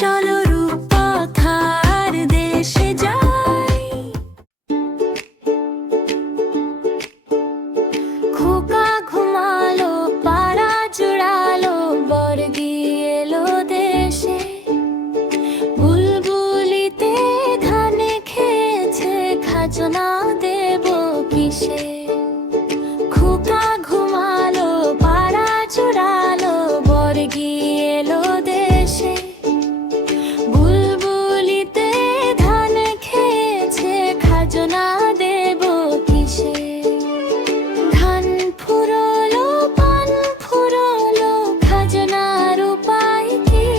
চলো রূপকথার দেশে যাই। খোকা ঘুমালো, পাড়া জুড়ালো, বর্গি এলো দেশে। বুলবুলিতে ধানে খেয়েছে, খাজনা দেব কিসে? খোকা ঘুমালো, পাড়া জুড়ালো, বর্গি এলো দেশে। বুলবুলিতে ধান খেয়েছে, খাজনা দেব কিসে? ধান ফুরোলো, পান ফুরোলো, খাজনার উপায় কি?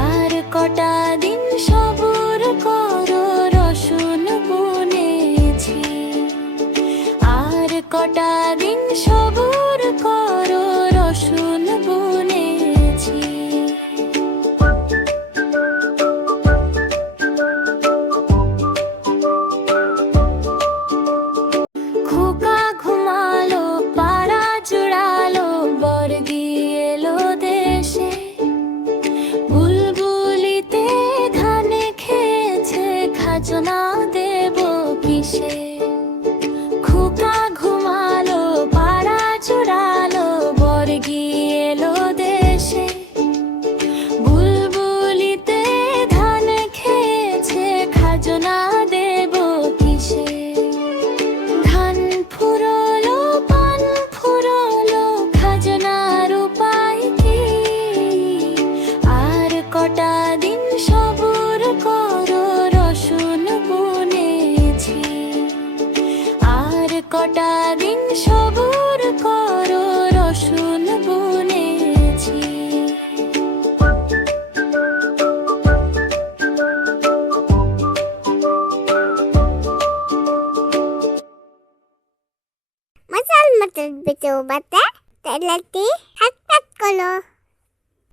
আর কটা দিন সবুর করো, রসুন বুনেছি। আর কটা দিন সবুর করো, রসুন বুনেছি। খোকা ঘুমালো, পাড়া জুড়ালো, বর্গি এলো দেশে। বুলবুলিতে ধানে খেয়েছে, খাজনা দেব কিসে? খোকা ঘুমালো, পাড়া জুড়ালো, বর্গি এলো দেশে। বুলবুলিতে ধান খেয়েছে, খাজনা দেব কিসে? ধান ফুরোলো, পান ফুরোলো, খাজনার উপায় কি? আর কটা দিন সবুর করো, রসুন বুনেছি। আর কটা দিন সবুর করো, রসুন বুনেছি। Masal matag bito bata, talati, hatak ko lo.